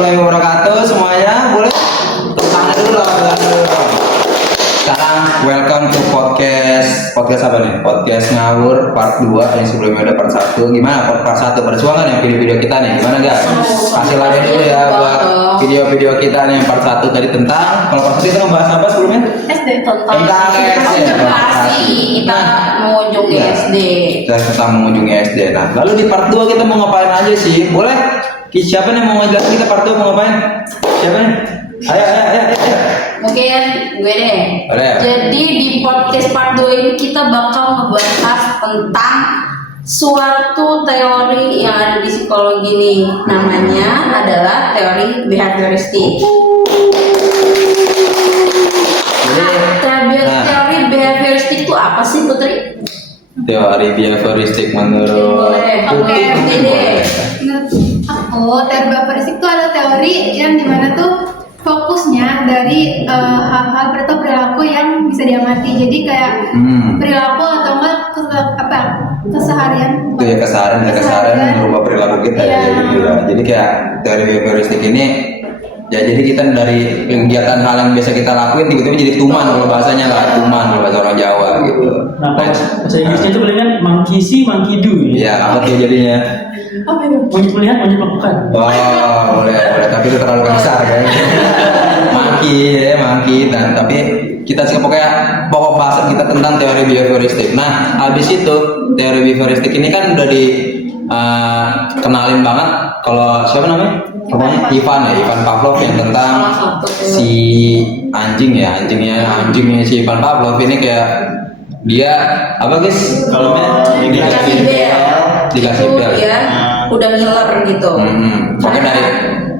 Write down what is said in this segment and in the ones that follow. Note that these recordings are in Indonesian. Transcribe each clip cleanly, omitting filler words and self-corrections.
warahmatullahi wabarakatuh semuanya. Boleh tepuk tangan dulu lah. Sekarang welcome to podcast apa nih? Podcast ngawur part 2 yang sebelumnya ada part 1. Gimana part 1? Pada suka nih video-video kita nih? Gimana guys? Kasih like dulu ya buat video-video kita nih yang part 1 tadi tentang, kalau part 1 kita membahas apa sebelumnya? SD tentang SD. kita mengunjungi SD. Tentang mengunjungi SD. Nah, lalu di part 2 kita mau ngapain aja sih? Boleh? Siapa nih mau ngejelasin kita part 2 mau ngapain? Siapa nih? Ayo. Mungkin gue deh. Boleh. Jadi di podcast part 2 ini kita bakal ngebahas tentang suatu teori yang ada di psikologi nih. Namanya adalah teori behavioristik. Teori behavioristik itu apa sih, Putri? Teori behavioristik menurut Oke, deh. Teori behavioristik itu adalah teori yang dimana tuh fokusnya dari hal-hal atau perilaku yang bisa diamati. Jadi kayak perilaku atau enggak keseharian. Itu ya keseharian merubah perilaku kita ya. Jadi kayak teori behavioristik ini ya, jadi kita dari kegiatan hal yang biasa kita lakuin tiba-tiba jadi tuman kalau bahasanya lah, tuman kalau bahasa orang Jawa gitu. Nah, bahasa Inggrisnya itu paling kan monkey see, monkey do. Iya, apa tuh jadinya? Apa itu? Monyet melihat, monyet melakukan. Oh, boleh, tapi itu terlalu besar kan. Monkey, dan tapi kita sih pokok bahasan kita tentang teori behavioristik. Nah, habis itu teori behavioristik ini kan udah kenalin banget kalau siapa namanya? Ivan Pavlov yang tentang si anjingnya si Ivan Pavlov ini kayak dia apa guys? Kalau dikasih bel ya, udah ngiler gitu. Pokoknya dari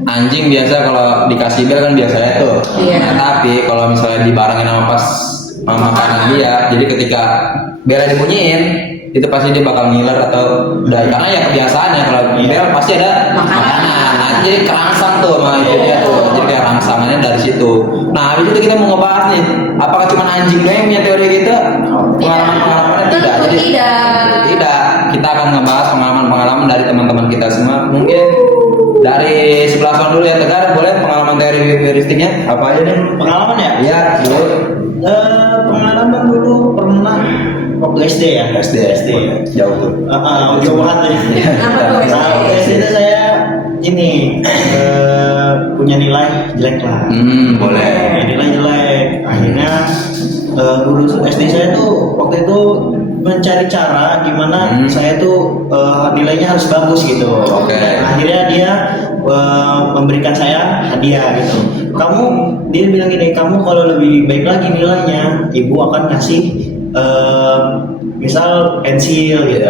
anjing biasa kalau dikasih bel kan biasanya tuh. Iya. Nah, tapi kalau misalnya dibarengin sama pas makanan dia, jadi ketika belnya dibunyiin itu pasti dia bakal ngiler atau karena ya kebiasaannya kalau bel pasti ada makanan. Nah, jadi kerangsang tuh sama itu dia tuh. Jadi kayak rangsangannya dari situ. Nah, habis itu kita mau ngebahas nih, apakah cuma anjing doang yang punya teori gitu? Pengalaman-pengalamannya tidak. Jadi tidak. Kita akan ngebahas pengalaman-pengalaman dari teman-teman kita semua. Mungkin dari sebelah sana dulu ya, Tegar, boleh pengalaman teori behavioristiknya apa aja nih? pengalaman ya? Iya, dulu. Pengalaman dulu pernah waktu SD ya. SD. Jauh tuh. Jauh banget ya. Kenapa tuh Nah, waktu SD itu saya ini punya nilai jelek lah. Boleh. Nilai jelek. Akhirnya guru SD saya tuh waktu itu mencari cara gimana saya tuh nilainya harus bagus gitu. Oke. Akhirnya dia memberikan saya hadiah gitu. Dia bilang gini, kamu kalau lebih baik lagi nilainya, ibu akan kasih misal pensil gitu.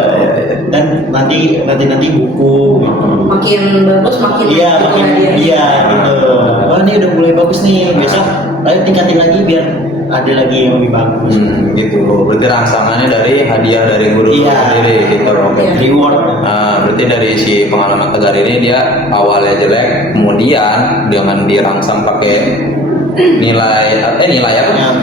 Dan nanti buku gitu. Makin bagus makin makin gitu. Wah, ini udah mulai bagus nih, besok ayo tingkatin lagi biar ada lagi yang lebih bagus. Gitu. Berarti rangsangannya dari hadiah dari guru sendiri gitu. Oke. Reward. Berarti dari si pengalaman Tegar ini dia awalnya jelek, kemudian dengan dirangsang pakai nilai apa?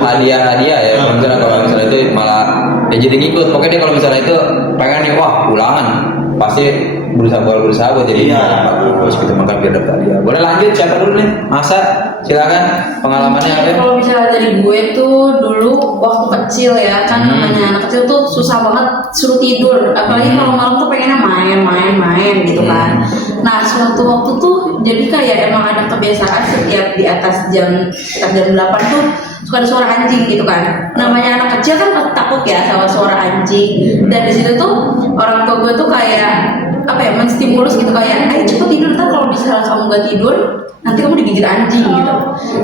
Hadiah ya. Kalau misalnya itu malah ya jadi ngikut. Pokoknya dia kalau misalnya itu pengen nih, wah ulangan pasti berusaha buat jadi bagus gitu, maka biar dapat hadiah. Boleh lanjut, siapa dulu nih? Masa silakan pengalamannya apa? Kalau misalnya dari gue tuh dulu waktu kecil ya kan, namanya anak kecil tuh susah banget suruh tidur, apalagi kalau malam tuh pengennya main gitu kan. Nah, suatu waktu tuh jadi kayak emang ada kebiasaan setiap di atas sekitar jam 8 tuh suka ada suara anjing gitu kan. Namanya anak kecil kan takut ya sama suara anjing. Dan di situ tuh orang tua gue tuh kayak menstimulus gitu, kayak ayo cepet tidur, ntar kalau misalnya kamu gak tidur nanti kamu digigit anjing gitu.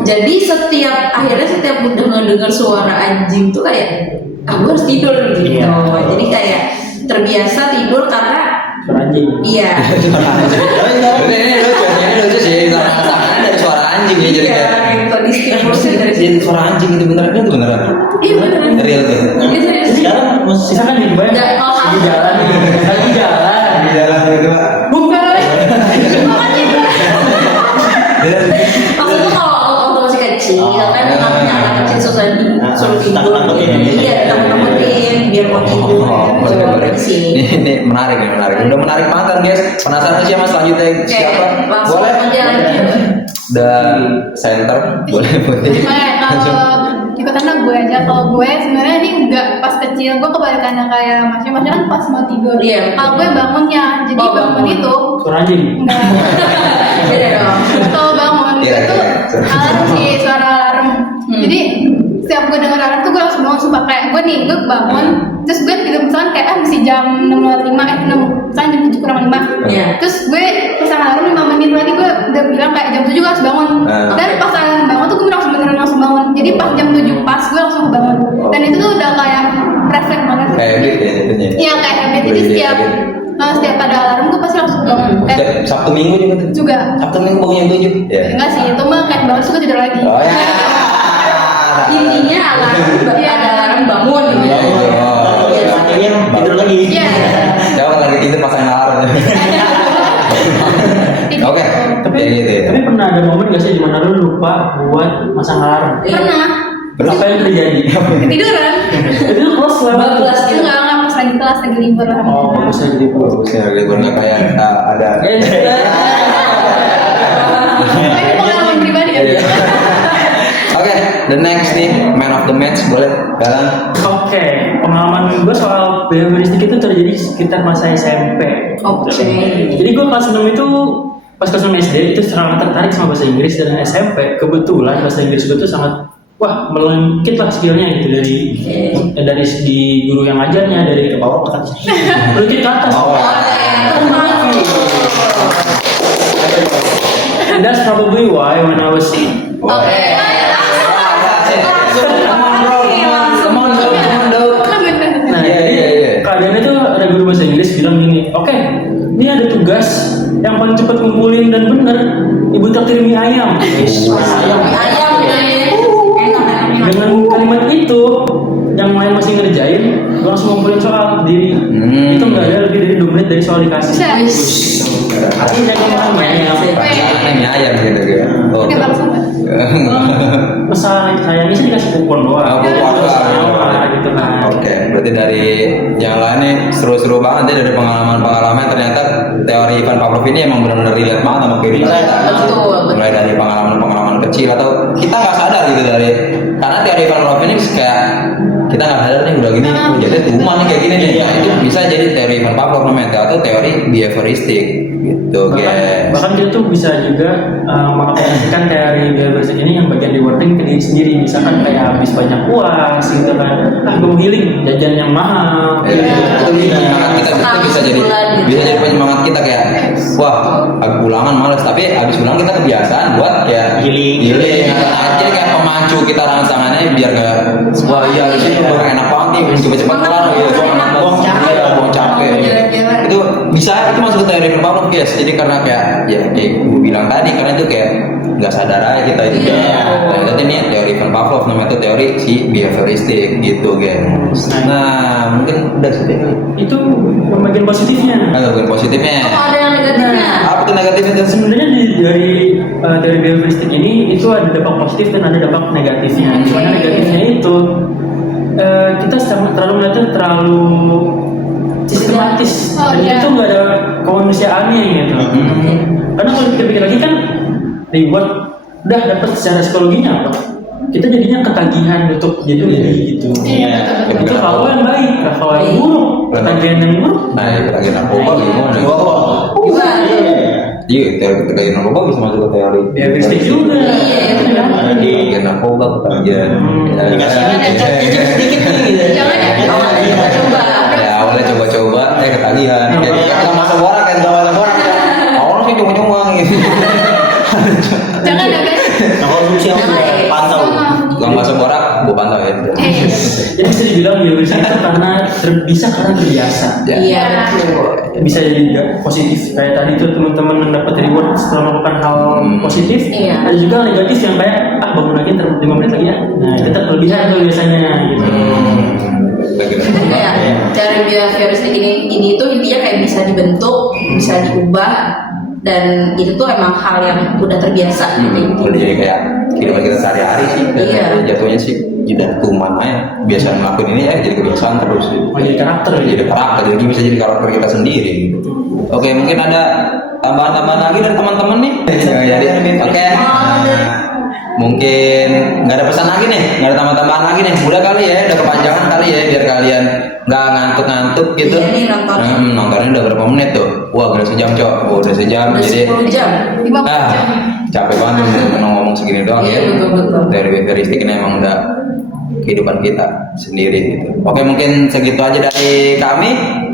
Jadi setiap udah ngedenger suara anjing tuh kayak aku harus tidur gitu. Jadi kayak terbiasa tidur karena Suara anjing. iya. Ini lucu sih, rangsangannya dari suara anjing ya, jadi kayak gitu, distimulus dari situ. jadi suara anjing itu beneran itu beneran. Iya beneran. Real tuh. Iya serius. Sekarang sisa kan jadi banyak. Nggak, kalau Lagi jalan gitu. Lagi jalan. Di dalam itu Pak. Bukan lagi. Maksudnya kalau masih kecil kan namanya anak kecil susah disuruh tidur. Iya, takut-takutin biar mau tidur. Ini menarik. Udah menarik banget kan guys. Penasaran siapa selanjutnya siapa? Langsung Boleh. aja lanjut. Dan center boleh putih. Kalau ikutan gue aja. Kalau gue sebenarnya ini nggak pas kecil, gue kebalikannya kayak masnya kan pas mau tidur. Iya. Kalau gue bangunnya, jadi Oh, bangun bangun. itu Suara anjing. enggak. Beda dong. Kalau bangun Iya, itu iya. alarm sih, suara alarm. Jadi setiap gue denger alarm tuh gue langsung bangun. Sumpah kayak gue nih, gue bangun, terus gue tidur misalkan kayak masih jam 6.05, misalkan jam 7 kurang 5. Iya. Terus gue pasang alarm 5 menit lagi, gue udah bilang kayak jam 7 gue harus bangun. Dan pas alarm bangun tuh gue langsung beneran langsung bangun. Jadi pas jam 7 pas gue langsung bangun. Dan itu tuh udah kayak refleks banget. Kayak habit ya jatuhnya. Iya kayak habit. Jadi setiap ada alarm gue pasti langsung bangun. Kayak Sabtu Minggu juga tuh. juga. Sabtu Minggu bangun jam 7. Ya. Enggak sih, itu mah kayak bangun suka tidur lagi. Oh ya. Intinya ada alarm bangun. Iya, iya. Akhirnya tidur lagi. Iya. Jangan lagi tidur pasang alarm. Oke, Tapi kayak gitu ya. tapi pernah ada momen gak sih dimana lu lupa buat masang alarm? Pernah Apa yang terjadi? ketiduran. Itu kelas lah. Bablas Itu gitu. enggak pas lagi kelas lagi libur lah. Oh, bagusnya jadi Bagusnya libur nggak kayak ada. Ini pengalaman pribadi ya. Iya. Oke, the next nih man of the match boleh Galang. Oke, pengalaman gue soal behavioristik itu terjadi sekitar masa SMP. Oke. Jadi gue kelas 6 itu pas kelas 6 SD itu sangat tertarik sama bahasa Inggris, dan SMP kebetulan bahasa Inggris gue tuh sangat melengkit lah skillnya gitu dari segi guru yang ngajarnya, dari ke bawah ke atas, melengkit ke atas. And that's probably why when I was Oke. Nah, Iya, jadi iya, iya. keadaannya tuh ada guru bahasa Inggris bilang gini, oke, ini ada tugas yang paling cepat ngumpulin dan bener, ibu traktir mie ayam. Ayam enak. Dengan kalimat itu, yang lain masih ngerjain, gue langsung ngumpulin soal diri. Itu nggak ada lebih dari 2 menit dari soal dikasih. Artinya jaga makan mie ayam. Ini ayam gitu ya. Oh. Oke, langsung. Masalah sayangnya sih dikasih kupon doang. Oh, kupon Terus doang. nyawa gitu kan. Oke, berarti dari yang lainnya seru-seru banget ya, dari pengalaman-pengalaman. Ternyata teori Ivan Pavlov ini emang benar-benar relate banget sama kehidupan kita. Betul. Mulai dari pengalaman-pengalaman kecil atau kita nggak sadar gitu dari, karena teori Ivan Pavlov ini kayak kita nggak sadar nih udah gini, oh, jadi tuman nih kayak gini nih. Nah, itu bisa jadi teori Ivan Pavlov namanya, atau teori behavioristik gitu, guys. Bahkan dia tuh bisa juga mengaplikasikan teori behavioristik ini yang bagian rewarding ke diri sendiri. Misalkan kayak habis banyak puas gitu kan, gue mau healing, jajan yang mahal. Ya, itu bisa penyemangat kita, itu bisa jadi penyemangat kita kayak, wah, habis ulangan males, tapi habis ulang kita kebiasaan buat ya Healing. Jadi kayak pemacu kita rangsangannya biar nggak, wah iya di sini udah enak banget nih, cepet-cepet kelar ya, buang capek. Itu bisa, itu masuk ke teori Pavlov guys. Jadi karena kayak ya kayak gue bilang tadi, karena itu kayak nggak sadar aja kita itu. Nah, jadi ini teori Ivan Pavlov namanya, itu teori si behavioristik gitu guys. Nah, mungkin udah sih. Itu bagian positifnya. Nah, bagian positifnya. Ada yang negatifnya. Apa tuh negatifnya tuh? Sebenarnya dari teori behavioristik ini itu ada dampak positif dan ada dampak negatifnya. Dimana negatifnya itu kita terlalu melihatnya terlalu sistematis, Oh, dan iya. itu nggak ada kemanusiaannya gitu. Karena kalau kita pikir lagi kan reward udah dapat secara psikologinya apa? Kita jadinya ketagihan untuk jadi gitu. Iya, betul. Itu kalau yang baik, nah kalau yang buruk, ketagihan yang buruk. Nah, itu lagi narkoba gimana? Iya, teori ketagihan narkoba bisa masuk ke teori Behavioristik juga. ketagihan narkoba, ketagihan. Jangan ya. Coba. Ya awalnya coba-coba, ketagihan. Kayak kita masuk borak kan, gak masuk borak. Awalnya sih cuma-cuma gitu. Jangan ya guys. Nah, konsumsi yang pantau. Kalau masuk borak, gue pantau ya. Jadi bisa dibilang behavioristik itu karena bisa karena terbiasa. Ya. Iya, betul. Bisa jadi positif kayak tadi tuh teman-teman mendapat reward setelah melakukan hal positif. Iya. Ada juga negatif yang kayak bangun lagi 5 menit lagi ya. Nah kita kelebihan tuh biasanya gitu. Kayak cara behavioristik ini tuh intinya kayak bisa dibentuk, bisa diubah, dan itu tuh emang hal yang udah terbiasa gitu. Udah jadi kayak kehidupan kita sehari-hari sih. Dan Iya. jatuhnya sih udah tuman aja. Biasa ngelakuin ini jadi kebiasaan terus. Oh, jadi karakter ya. Jadi karakter, jadi bisa jadi karakter kita sendiri gitu. Oke, mungkin ada tambahan-tambahan lagi dari teman-teman nih. Jadi, oke. mungkin nggak ada pesan lagi nih, nggak ada tambahan lagi nih. Udah kali ya, udah kepanjangan kali ya, biar kalian nggak ngantuk-ngantuk gitu. Iya nih, nonton. Nontonnya udah berapa menit tuh? Wah, udah sejam cok. Udah sejam. Udah Jadi 10 jam. 50 ah, jam. capek banget ngomong segini doang Iya, ya. betul. Dari Beveristik ini emang udah kehidupan kita sendiri gitu. Oke, mungkin segitu aja dari kami.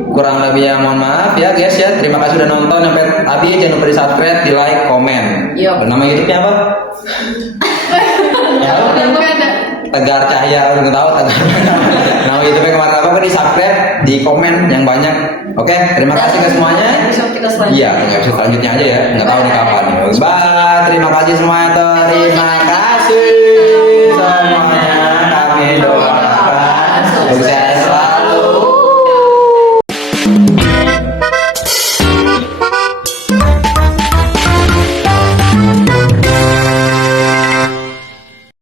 Kurang lebihnya mohon maaf ya guys ya. Terima kasih udah nonton sampai habis. Jangan lupa di subscribe, di like, komen. Yo. Nama YouTube-nya apa? Ya, Nggak ada. Tegar Cahya, udah tahu Tegar. Nama YouTube-nya kemarin apa? Di subscribe, di komen yang banyak. Oke, terima kasih ke semuanya. Episode kita selanjutnya. Iya, episode selanjutnya aja ya. Nggak tahu nih kapan. Bye. Terima kasih semuanya.